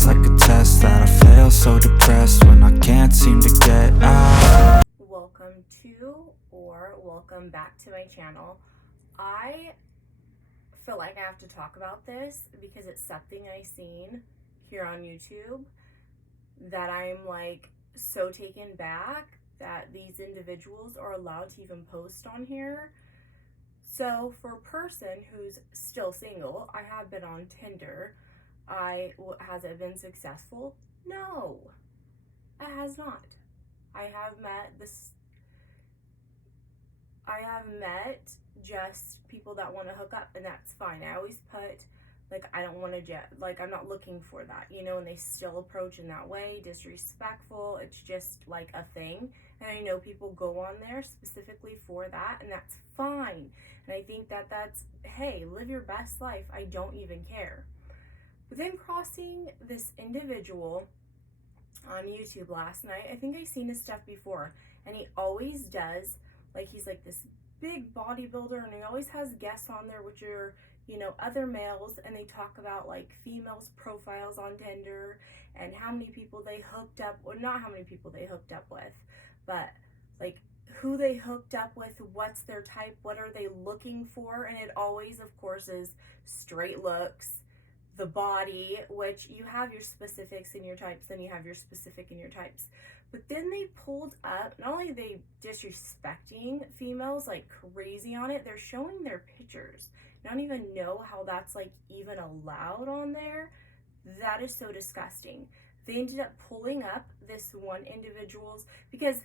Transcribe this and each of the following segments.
feels like a test that I fail, so depressed when I can't seem to get out. Welcome to or welcome back to my channel. I feel like I have to talk about this because it's something I seen here on YouTube that I'm like so taken back that these individuals are allowed to even post on here. So for a person who's still single, I have been on Tinder. Has it been successful? No, it has not. I have met just people that want to hook up, and that's fine. I always put, like, I don't want to I'm not looking for that, and they still approach in that way, disrespectful. It's just like a thing. And I know people go on there specifically for that, and that's fine. And I think that's, hey, live your best life. I don't even care. But then crossing this individual on YouTube last night, I think I've seen his stuff before, and he always does, like, he's like this big bodybuilder, and he always has guests on there, which are, other males, and they talk about like females' profiles on Tinder and how many people they hooked up, or not how many people they hooked up with, but like who they hooked up with, what's their type, what are they looking for, and it always, of course, is straight looks, the body, which you have your specifics and your types, then you have your specific and your types. But then they pulled up, not only are they disrespecting females like crazy on it, they're showing their pictures. I don't even know how that's like even allowed on there. That is so disgusting. They ended up pulling up this one individual's, because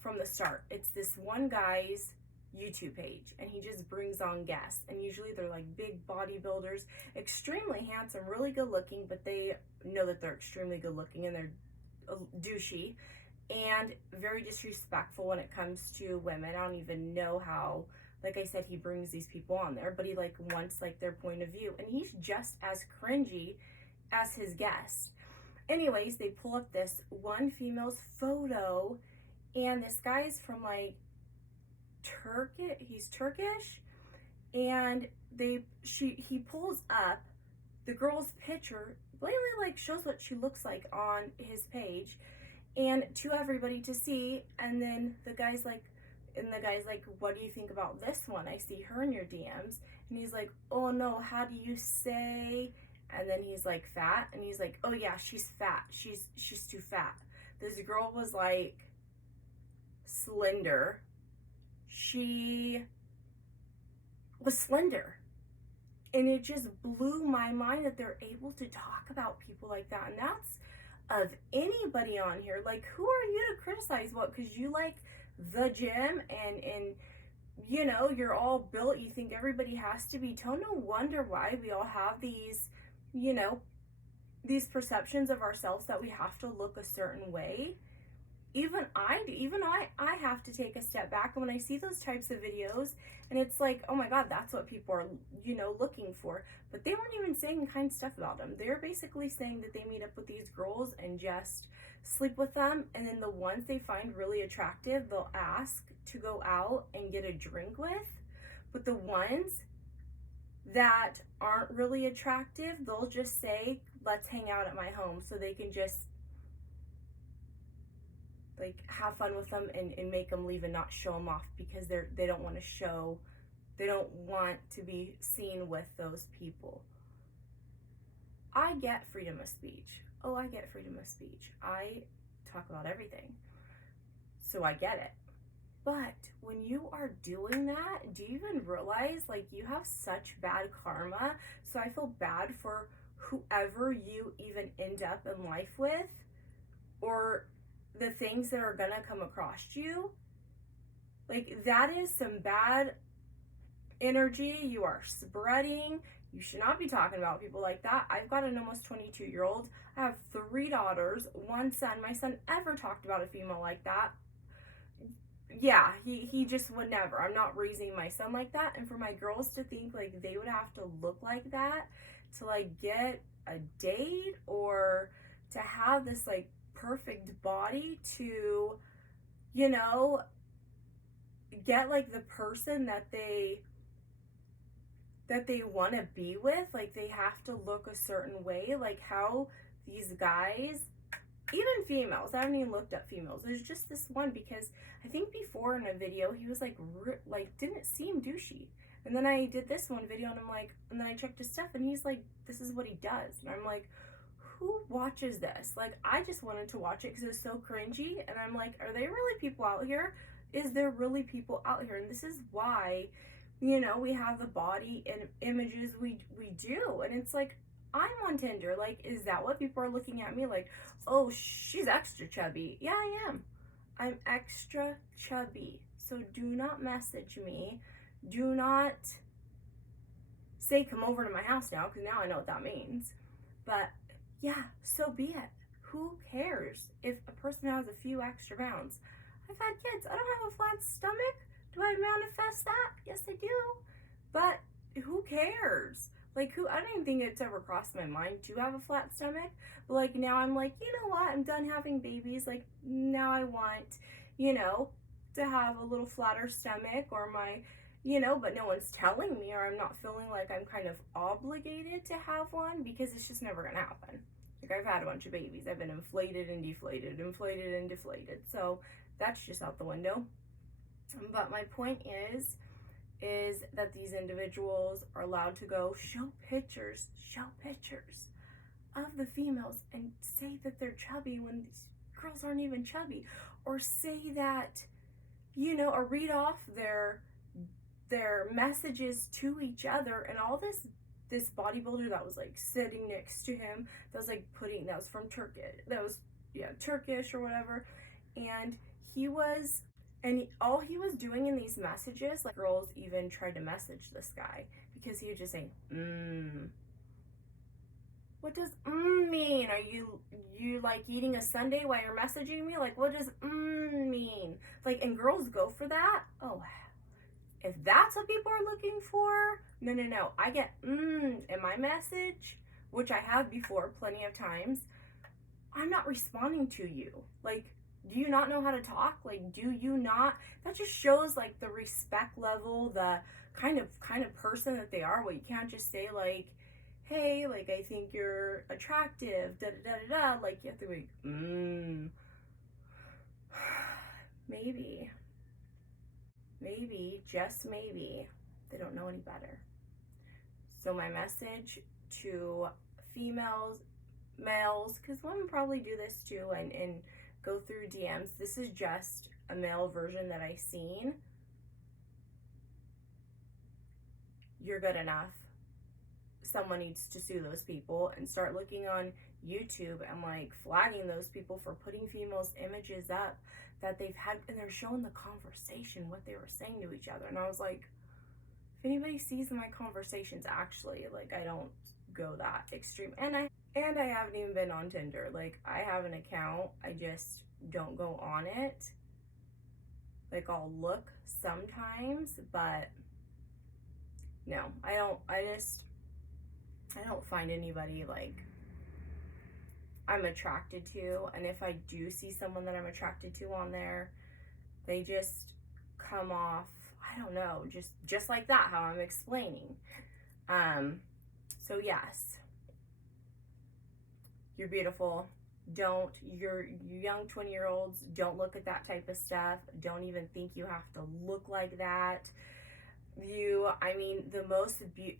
from the start, it's this one guy's YouTube page, and he just brings on guests, and usually they're like big bodybuilders, extremely handsome, really good looking, but they know that they're extremely good looking, and they're douchey and very disrespectful when it comes to women. I don't even know how, like I said, he brings these people on there, but he like wants like their point of view, and he's just as cringy as his guest. Anyways, they pull up this one female's photo, and this guy's from like he's Turkish, and he pulls up the girl's picture, blatantly like shows what she looks like on his page, and to everybody to see. And then the guy's like, what do you think about this one? I see her in your DMs. And he's like, oh no, how do you say? And then he's like, fat, and he's like, oh yeah, she's fat, she's too fat. This girl was like slender. She was slender. And it just blew my mind that they're able to talk about people like that. And that's of anybody on here. Like, who are you to criticize what? Because you like the gym and you're all built. You think everybody has to be toned. No wonder why we all have these, these perceptions of ourselves that we have to look a certain way. Even I have to take a step back, and when I see those types of videos, and it's like, oh my god, that's what people are looking for. But they weren't even saying kind stuff about them. They're basically saying that they meet up with these girls and just sleep with them, and then the ones they find really attractive, they'll ask to go out and get a drink with. But the ones that aren't really attractive, they'll just say, let's hang out at my home, so they can just like have fun with them and make them leave and not show them off, because they don't want to be seen with those people. I get freedom of speech. Oh, I get freedom of speech. I talk about everything, so I get it. But when you are doing that, do you even realize like you have such bad karma? So I feel bad for whoever you even end up in life with, or the things that are gonna come across you. Like, that is some bad energy you are spreading. You should not be talking about people like that. I've got an almost 22-year-old. I have 3 daughters, 1 son. My son ever talked about a female like that? Yeah, he just would never. I'm not raising my son like that. And for my girls to think like they would have to look like that to like get a date, or to have this like perfect body to, get like the person that they that they want to be with. Like, they have to look a certain way. Like, how these guys, even females, I haven't even looked up females. There's just this one, because I think before in a video he was like didn't seem douchey, and then I did this one video and I'm like, and then I checked his stuff and he's like, this is what he does, and I'm like, who watches this? Like, I just wanted to watch it because it was so cringy, and I'm like, are there really people out here? Is there really people out here? And this is why, you know, we have the body and images we do, and it's like, I'm on Tinder. Like, is that what people are looking at me like? Oh, she's extra chubby. Yeah, I am. I'm extra chubby. So do not message me. Do not say come over to my house now, because now I know what that means. But yeah, so be it. Who cares if a person has a few extra pounds? I've had kids. I don't have a flat stomach. Do I manifest that? Yes, I do. But who cares? Like, who? I don't even think it's ever crossed my mind to have a flat stomach. But like, now I'm like, you know what? I'm done having babies. Like, now I want, you know, to have a little flatter stomach, or my, you know, but no one's telling me, or I'm not feeling like I'm kind of obligated to have one, because it's just never gonna happen. Like, I've had a bunch of babies. I've been inflated and deflated, inflated and deflated. So that's just out the window. But my point is that these individuals are allowed to go show pictures of the females and say that they're chubby when these girls aren't even chubby, or say that, you know, or read off their messages to each other, and all this bodybuilder that was like sitting next to him, that was like that was from Turkish or whatever, and all he was doing in these messages, like, girls even tried to message this guy, because he would just say, what does mean? Are you like eating a sundae while you're messaging me? Like, what does mean? Like, and girls go for that? Oh, if that's what people are looking for, no. I get in my message, which I have before plenty of times. I'm not responding to you. Like, do you not know how to talk? Like, do you not? That just shows like the respect level, the kind of person that they are. Well, you can't just say like, hey, like, I think you're attractive, da da da da. Like, you have to be maybe, just maybe, they don't know any better. So my message to females, males, because women probably do this too, and go through DMs. This is just a male version that I seen. You're good enough. Someone needs to sue those people and start looking on YouTube and like flagging those people for putting females' images up that they've had, and they're showing the conversation, what they were saying to each other. And I was like, if anybody sees my conversations, actually, like, I don't go that extreme. And I haven't even been on Tinder. Like, I have an account, I just don't go on it. Like, I'll look sometimes, but no, I don't find anybody like I'm attracted to. And if I do see someone that I'm attracted to on there, they just come off, I don't know, just like that, how I'm explaining. So yes, you're beautiful. You're young 20-year-olds, don't look at that type of stuff. Don't even think you have to look like that.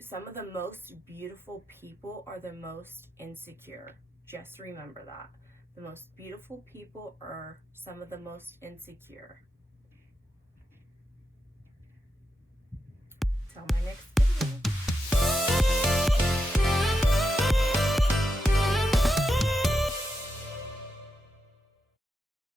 Some of the most beautiful people are the most insecure. Just remember that. The most beautiful people are some of the most insecure. Till my next